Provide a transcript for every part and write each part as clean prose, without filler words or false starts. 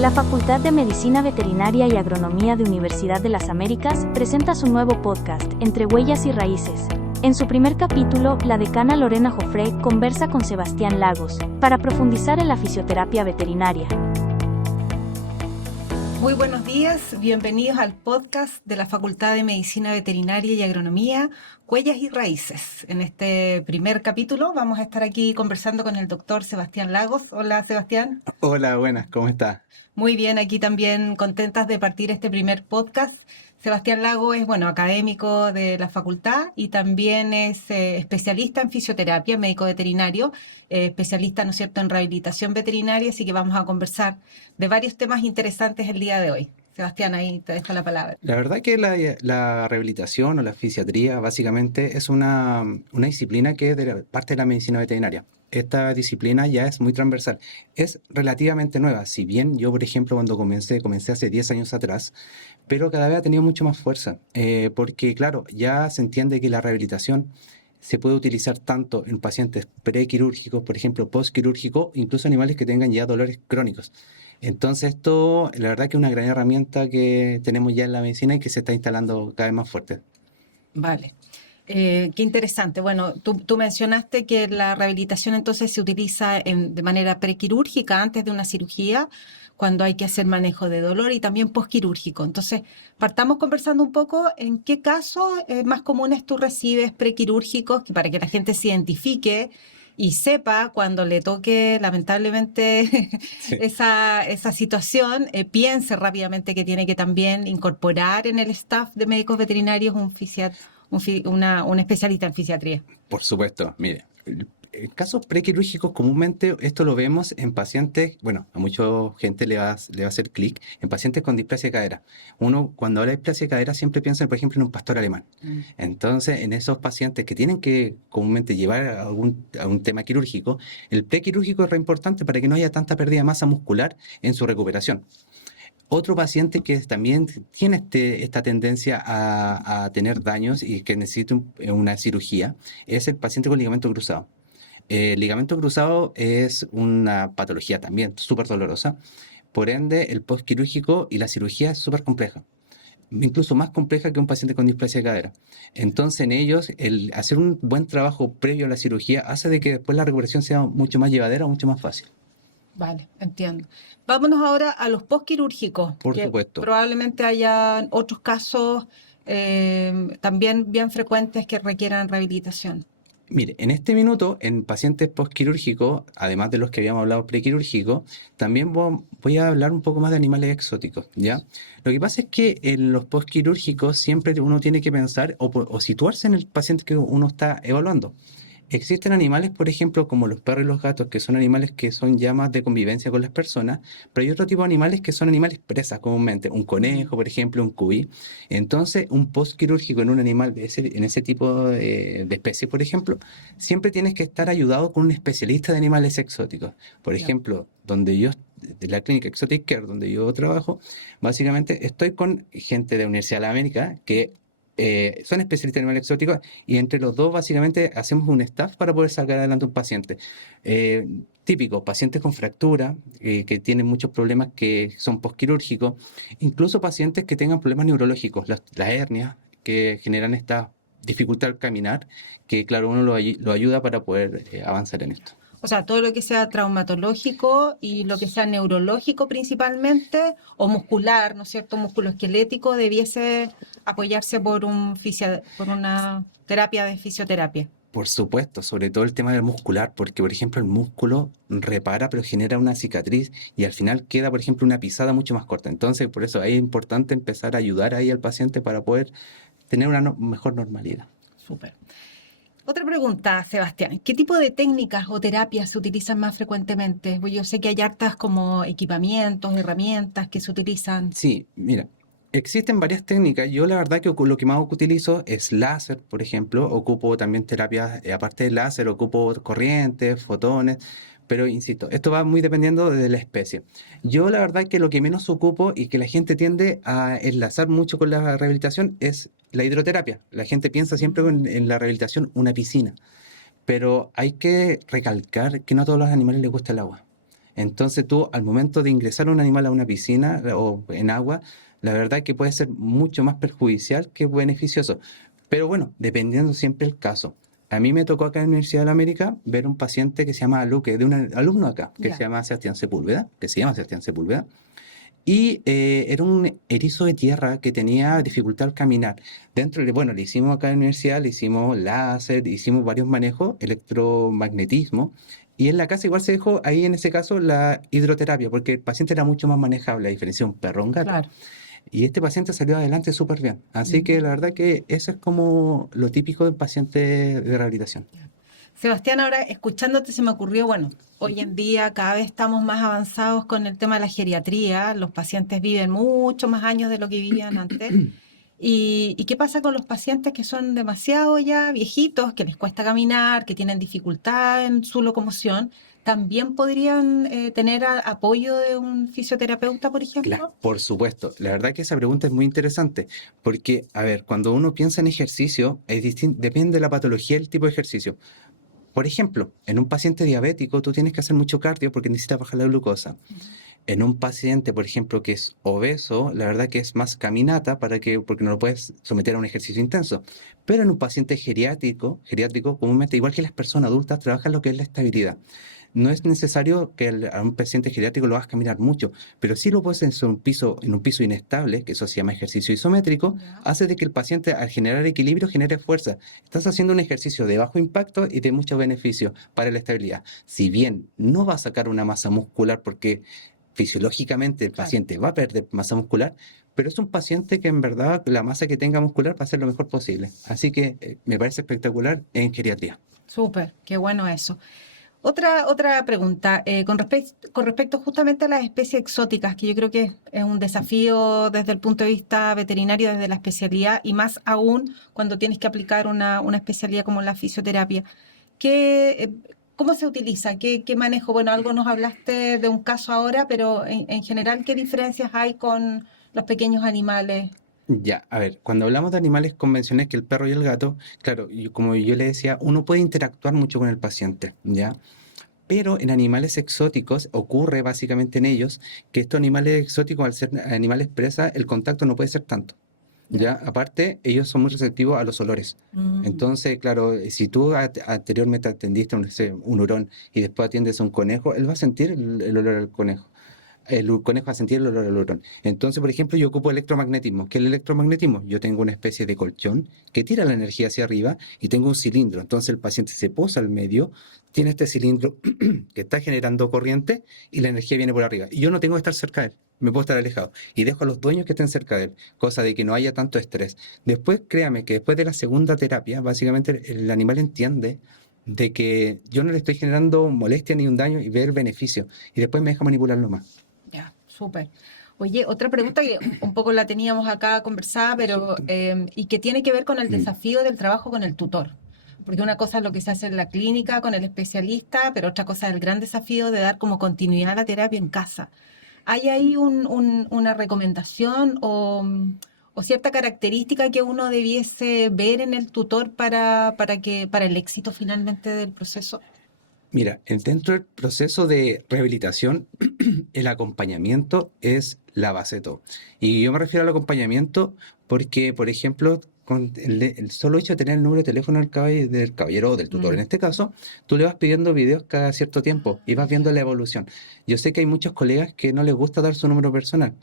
La Facultad de Medicina Veterinaria y Agronomía de Universidad de las Américas presenta su nuevo podcast, Entre Huellas y Raíces. En su primer capítulo, la decana Lorena Joffre conversa con Sebastián Lagos, para profundizar en la fisioterapia veterinaria. Muy buenos días, bienvenidos al podcast de la Facultad de Medicina Veterinaria y Agronomía, Huellas y Raíces. En este primer capítulo vamos a estar aquí conversando con el doctor Sebastián Lagos. Hola, Sebastián. Hola, buenas, ¿cómo estás? Muy bien, aquí también contentas de partir este primer podcast. Sebastián Lagos es, académico de la facultad y también es especialista en fisioterapia, médico veterinario, especialista, ¿no es cierto?, en rehabilitación veterinaria, así que vamos a conversar de varios temas interesantes el día de hoy. Sebastián, ahí te dejo la palabra. La verdad que la rehabilitación o la fisiatría básicamente es una disciplina que es parte de la medicina veterinaria. Esta disciplina ya es muy transversal, es relativamente nueva, si bien yo, por ejemplo, cuando comencé hace 10 años atrás, pero cada vez ha tenido mucho más fuerza, porque claro, ya se entiende que la rehabilitación se puede utilizar tanto en pacientes prequirúrgicos, por ejemplo, postquirúrgicos, incluso animales que tengan ya dolores crónicos. Entonces esto, la verdad que es una gran herramienta que tenemos ya en la medicina y que se está instalando cada vez más fuerte. Vale. Qué interesante. Bueno, tú mencionaste que la rehabilitación entonces se utiliza de manera prequirúrgica antes de una cirugía, cuando hay que hacer manejo de dolor y también posquirúrgico. Entonces, partamos conversando un poco en qué casos más comunes tú recibes prequirúrgicos, para que la gente se identifique y sepa cuando le toque lamentablemente Sí. esa situación, piense rápidamente que tiene que también incorporar en el staff de médicos veterinarios un especialista en fisiatría. Por supuesto, mire, en casos prequirúrgicos comúnmente esto lo vemos en pacientes, bueno, a mucha gente le va a hacer clic, en pacientes con displasia de cadera. Uno cuando habla de displasia de cadera siempre piensa, por ejemplo, en un pastor alemán. Entonces, en esos pacientes que tienen que comúnmente llevar a un tema quirúrgico, el prequirúrgico es re importante para que no haya tanta pérdida de masa muscular en su recuperación. Otro paciente que también tiene esta tendencia a tener daños y que necesita una cirugía es el paciente con ligamento cruzado. El ligamento cruzado es una patología también súper dolorosa, por ende el postquirúrgico y la cirugía es súper compleja, incluso más compleja que un paciente con displasia de cadera. Entonces en ellos el hacer un buen trabajo previo a la cirugía hace de que después la recuperación sea mucho más llevadera, mucho más fácil. Vale, entiendo. Vámonos ahora a los postquirúrgicos, Por que supuesto. probablemente haya otros casos también bien frecuentes que requieran rehabilitación. Mire, en este minuto, en pacientes postquirúrgicos, además de los que habíamos hablado prequirúrgicos, también voy a hablar un poco más de animales exóticos, ¿ya? Lo que pasa es que en los postquirúrgicos siempre uno tiene que pensar o situarse en el paciente que uno está evaluando. Existen animales, por ejemplo, como los perros y los gatos, que son animales que son ya más de convivencia con las personas, pero hay otro tipo de animales que son animales presas comúnmente, un conejo, por ejemplo, un cuy. Entonces, un postquirúrgico en un animal en ese tipo de especie, por ejemplo, siempre tienes que estar ayudado con un especialista de animales exóticos. Por Ya. ejemplo, de la clínica Exotic Care, donde yo trabajo, básicamente estoy con gente de la Universidad de la América que son especialistas en animales exóticos y entre los dos básicamente hacemos un staff para poder sacar adelante un paciente. Típico, pacientes con fractura, que tienen muchos problemas que son postquirúrgicos, incluso pacientes que tengan problemas neurológicos, las hernias que generan esta dificultad al caminar, que claro, uno lo ayuda para poder avanzar en esto. O sea, todo lo que sea traumatológico y lo que sea neurológico principalmente, o muscular, ¿no es cierto? Musculoesquelético, debiese apoyarse por una terapia de fisioterapia. Por supuesto, sobre todo el tema del muscular, porque por ejemplo el músculo repara pero genera una cicatriz y al final queda, por ejemplo, una pisada mucho más corta. Entonces, por eso ahí es importante empezar a ayudar ahí al paciente para poder tener una mejor normalidad. Súper. Otra pregunta, Sebastián. ¿Qué tipo de técnicas o terapias se utilizan más frecuentemente? Pues yo sé que hay hartas como equipamientos, herramientas que se utilizan. Sí, mira, existen varias técnicas. Yo la verdad que lo que más utilizo es láser, por ejemplo. Ocupo también terapias, aparte de láser, ocupo corrientes, fotones. Pero insisto, esto va muy dependiendo de la especie. Yo la verdad que lo que menos ocupo y que la gente tiende a enlazar mucho con la rehabilitación es la hidroterapia. La gente piensa siempre en la rehabilitación una piscina, pero hay que recalcar que no a todos los animales les gusta el agua. Entonces tú, al momento de ingresar un animal a una piscina o en agua, la verdad que puede ser mucho más perjudicial que beneficioso. Pero bueno, dependiendo siempre el caso. A mí me tocó acá en la Universidad de la América ver un paciente que se llama Luque, de un alumno acá, que se llama Sebastián Sepúlveda, y era un erizo de tierra que tenía dificultad al caminar. Bueno, le hicimos acá en la universidad, le hicimos láser, hicimos varios manejos, electromagnetismo, y en la casa igual se dejó ahí en ese caso la hidroterapia, porque el paciente era mucho más manejable, a diferencia de un perro o un gato. Claro. Y este paciente salió adelante súper bien. Así que la verdad que eso es como lo típico de un paciente de rehabilitación. Sebastián, ahora escuchándote se me ocurrió, bueno, hoy en día cada vez estamos más avanzados con el tema de la geriatría, los pacientes viven mucho más años de lo que vivían antes. ¿Y qué pasa con los pacientes que son demasiado ya viejitos, que les cuesta caminar, que tienen dificultad en su locomoción? ¿También podrían tener apoyo de un fisioterapeuta, por ejemplo? Claro, por supuesto. La verdad que esa pregunta es muy interesante porque, a ver, cuando uno piensa en ejercicio, depende de la patología del tipo de ejercicio. Por ejemplo, en un paciente diabético tú tienes que hacer mucho cardio porque necesitas bajar la glucosa. En un paciente, por ejemplo, que es obeso, la verdad que es más caminata porque no lo puedes someter a un ejercicio intenso. Pero en un paciente geriátrico, comúnmente, igual que las personas adultas, trabajan lo que es la estabilidad. No es necesario que a un paciente geriátrico lo hagas caminar mucho, pero sí lo puedes hacer en un piso inestable, que eso se llama ejercicio isométrico, hace de que el paciente al generar equilibrio genere fuerza. Estás haciendo un ejercicio de bajo impacto y de mucho beneficio para la estabilidad. Si bien no va a sacar una masa muscular porque fisiológicamente el paciente va a perder masa muscular, pero es un paciente que en verdad la masa que tenga muscular va a ser lo mejor posible. Así que me parece espectacular en geriatría. Súper, qué bueno eso. Otra pregunta, con respecto justamente a las especies exóticas, que yo creo que es un desafío desde el punto de vista veterinario, desde la especialidad, y más aún cuando tienes que aplicar una especialidad como la fisioterapia. ¿Cómo se utiliza? ¿Qué manejo? Bueno, algo nos hablaste de un caso ahora, pero en general, ¿qué diferencias hay con los pequeños animales? Ya, a ver, cuando hablamos de animales convencionales, que el perro y el gato, claro, como yo le decía, uno puede interactuar mucho con el paciente, ¿ya? Pero en animales exóticos ocurre básicamente en ellos que estos animales exóticos, al ser animales presa, el contacto no puede ser tanto, ¿ya? Aparte, ellos son muy receptivos a los olores. Entonces, claro, si tú anteriormente atendiste un hurón y después atiendes a un conejo, él va a sentir el olor al conejo. El conejo va a sentir el olor al hurón. Entonces, por ejemplo, yo ocupo electromagnetismo. ¿Qué es el electromagnetismo? Yo tengo una especie de colchón que tira la energía hacia arriba y tengo un cilindro. Entonces el paciente se posa al medio, tiene este cilindro que está generando corriente y la energía viene por arriba. Y yo no tengo que estar cerca de él, me puedo estar alejado. Y dejo a los dueños que estén cerca de él, cosa de que no haya tanto estrés. Después, créame que después de la segunda terapia, básicamente el animal entiende de que yo no le estoy generando molestia ni un daño y ve el beneficio. Y después me deja manipularlo más. Ya, súper. Oye, otra pregunta que un poco la teníamos acá conversada, pero y que tiene que ver con el desafío del trabajo con el tutor. Porque una cosa es lo que se hace en la clínica con el especialista, pero otra cosa es el gran desafío de dar como continuidad a la terapia en casa. ¿Hay ahí una recomendación o cierta característica que uno debiese ver en el tutor para el éxito finalmente del proceso? Mira, dentro del proceso de rehabilitación, el acompañamiento es la base de todo. Y yo me refiero al acompañamiento porque, por ejemplo, con el solo hecho de tener el número de teléfono del caballero o del tutor, en este caso, tú le vas pidiendo videos cada cierto tiempo y vas viendo la evolución. Yo sé que hay muchos colegas que no les gusta dar su número personal,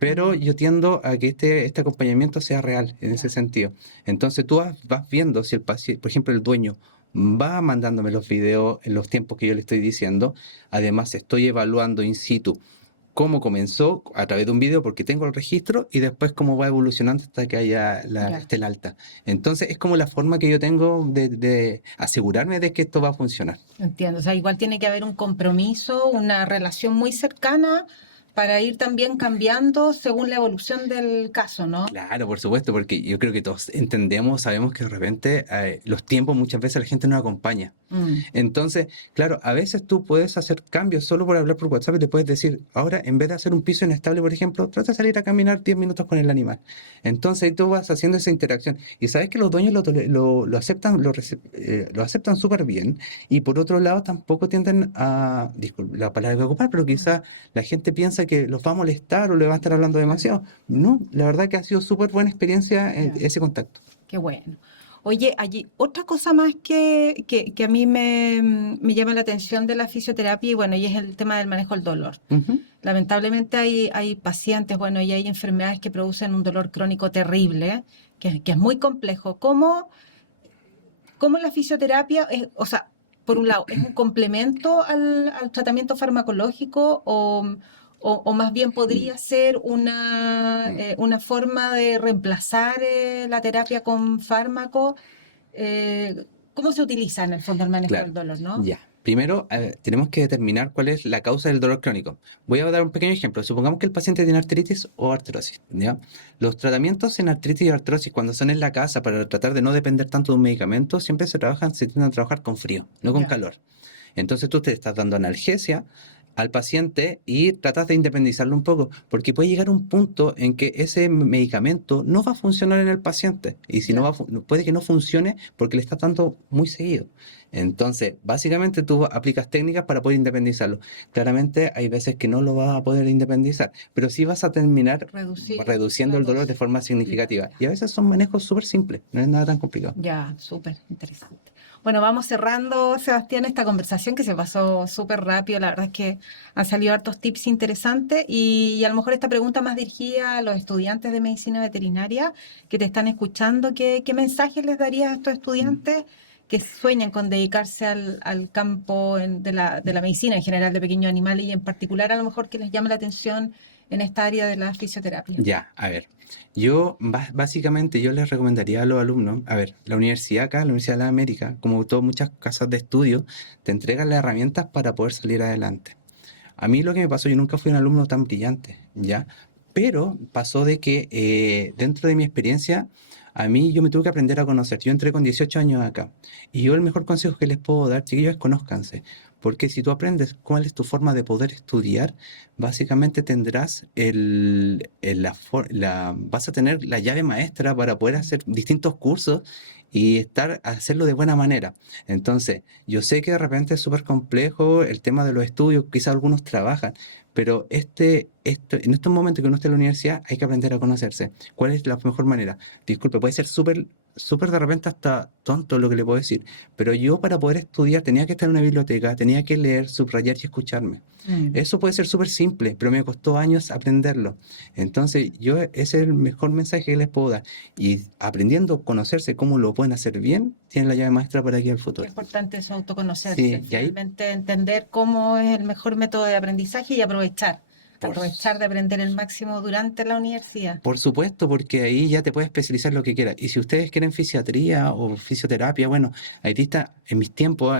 pero yo tiendo a que este acompañamiento sea real en ese sentido. Entonces tú vas viendo si el paciente, por ejemplo, el dueño va mandándome los videos en los tiempos que yo le estoy diciendo. Además, estoy evaluando in situ cómo comenzó a través de un video porque tengo el registro y después cómo va evolucionando hasta que esté el alta. Entonces, es como la forma que yo tengo de asegurarme de que esto va a funcionar. Entiendo, o sea, igual tiene que haber un compromiso, una relación muy cercana para ir también cambiando según la evolución del caso, ¿no? Claro, por supuesto, porque yo creo que todos entendemos, sabemos que de repente los tiempos muchas veces la gente no acompaña. Entonces, claro, a veces tú puedes hacer cambios solo por hablar por WhatsApp y le puedes decir, ahora en vez de hacer un piso inestable, por ejemplo, trata de salir a caminar 10 minutos con el animal. Entonces ahí tú vas haciendo esa interacción. Y sabes que los dueños lo aceptan, lo aceptan súper bien. Y por otro lado, tampoco tienden a, disculpe la palabra que voy a ocupar, pero quizás la gente piensa que los va a molestar o le va a estar hablando demasiado. No, la verdad que ha sido súper buena experiencia ese contacto. Qué bueno. Oye, allí otra cosa más que a mí me llama la atención de la fisioterapia, y bueno, y es el tema del manejo del dolor. Lamentablemente hay pacientes, bueno, y hay enfermedades que producen un dolor crónico terrible, que es muy complejo. ¿Cómo la fisioterapia, o sea, por un lado, es un complemento al tratamiento farmacológico o más bien podría ser una forma de reemplazar la terapia con fármaco? ¿Cómo se utiliza en el fondo el manejo del dolor, no? Ya. Primero, tenemos que determinar cuál es la causa del dolor crónico. Voy a dar un pequeño ejemplo. Supongamos que el paciente tiene artritis o artrosis, ¿ya? Los tratamientos en artritis y artrosis, cuando son en la casa para tratar de no depender tanto de un medicamento, siempre se tienden a trabajar con frío, no con calor. Entonces tú te estás dando analgesia al paciente y tratas de independizarlo un poco, porque puede llegar un punto en que ese medicamento no va a funcionar en el paciente, y si puede que no funcione porque le está dando muy seguido. Entonces, básicamente tú aplicas técnicas para poder independizarlo. Claramente hay veces que no lo vas a poder independizar, pero sí vas a terminar reduciendo el dolor de forma significativa. Y a veces son manejos súper simples, no es nada tan complicado. Ya, súper interesante. Bueno, vamos cerrando, Sebastián, esta conversación que se pasó súper rápido. La verdad es que han salido hartos tips interesantes y a lo mejor esta pregunta más dirigida a los estudiantes de medicina veterinaria que te están escuchando. ¿Qué mensaje les darías a estos estudiantes que sueñan con dedicarse al campo de la medicina en general de pequeños animales y en particular a lo mejor que les llame la atención en esta área de la fisioterapia? Ya, a ver, básicamente yo les recomendaría a los alumnos, a ver, la universidad acá, la Universidad de la América, como todas muchas casas de estudio, te entregan las herramientas para poder salir adelante. A mí lo que me pasó, yo nunca fui un alumno tan brillante, ¿ya? Pero pasó de que dentro de mi experiencia, a mí yo me tuve que aprender a conocer. Yo entré con 18 años acá. Y yo el mejor consejo que les puedo dar, chiquillos, es conózcanse. Porque si tú aprendes cuál es tu forma de poder estudiar, básicamente tendrás vas a tener la llave maestra para poder hacer distintos cursos y hacerlo de buena manera. Entonces, yo sé que de repente es súper complejo el tema de los estudios, quizás algunos trabajan, pero en estos momentos que uno está en la universidad hay que aprender a conocerse. ¿Cuál es la mejor manera? Disculpe, puede ser súper de repente hasta tonto lo que le puedo decir, pero yo para poder estudiar tenía que estar en una biblioteca, tenía que leer, subrayar y escucharme. Eso puede ser súper simple, pero me costó años aprenderlo. Entonces, ese es el mejor mensaje que les puedo dar. Y aprendiendo a conocerse cómo lo pueden hacer bien, tienen la llave maestra para aquí al futuro. Es importante eso, autoconocerse, Sí, finalmente entender cómo es el mejor método de aprendizaje y aprovechar de aprender el máximo durante la universidad. Por supuesto, porque ahí ya te puedes especializar en lo que quieras. Y si ustedes quieren fisiatría o fisioterapia, bueno, ahí está, en mis tiempos,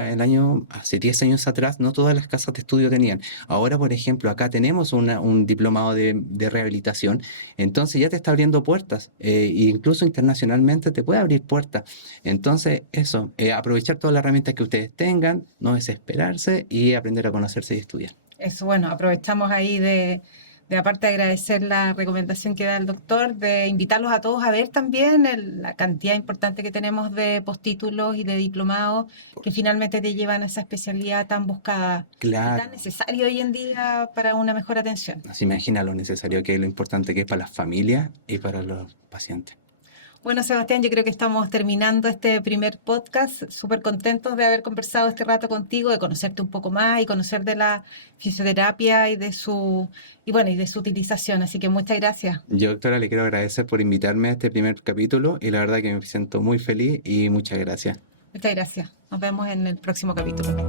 hace 10 años atrás, no todas las casas de estudio tenían. Ahora, por ejemplo, acá tenemos un diplomado de rehabilitación, entonces ya te está abriendo puertas, e incluso internacionalmente te puede abrir puertas. Entonces, eso, aprovechar todas las herramientas que ustedes tengan, no desesperarse y aprender a conocerse y estudiar. Eso, bueno, aprovechamos ahí de aparte de agradecer la recomendación que da el doctor, de invitarlos a todos a ver también la cantidad importante que tenemos de postítulos y de diplomados que finalmente te llevan a esa especialidad tan buscada y tan necesaria hoy en día para una mejor atención. Así imagina lo necesario que es, lo importante que es para las familias y para los pacientes. Bueno, Sebastián, yo creo que estamos terminando este primer podcast, súper contentos de haber conversado este rato contigo, de conocerte un poco más y conocer de la fisioterapia y de su utilización. Así que muchas gracias. Yo, doctora, le quiero agradecer por invitarme a este primer capítulo y la verdad que me siento muy feliz y muchas gracias. Muchas gracias. Nos vemos en el próximo capítulo.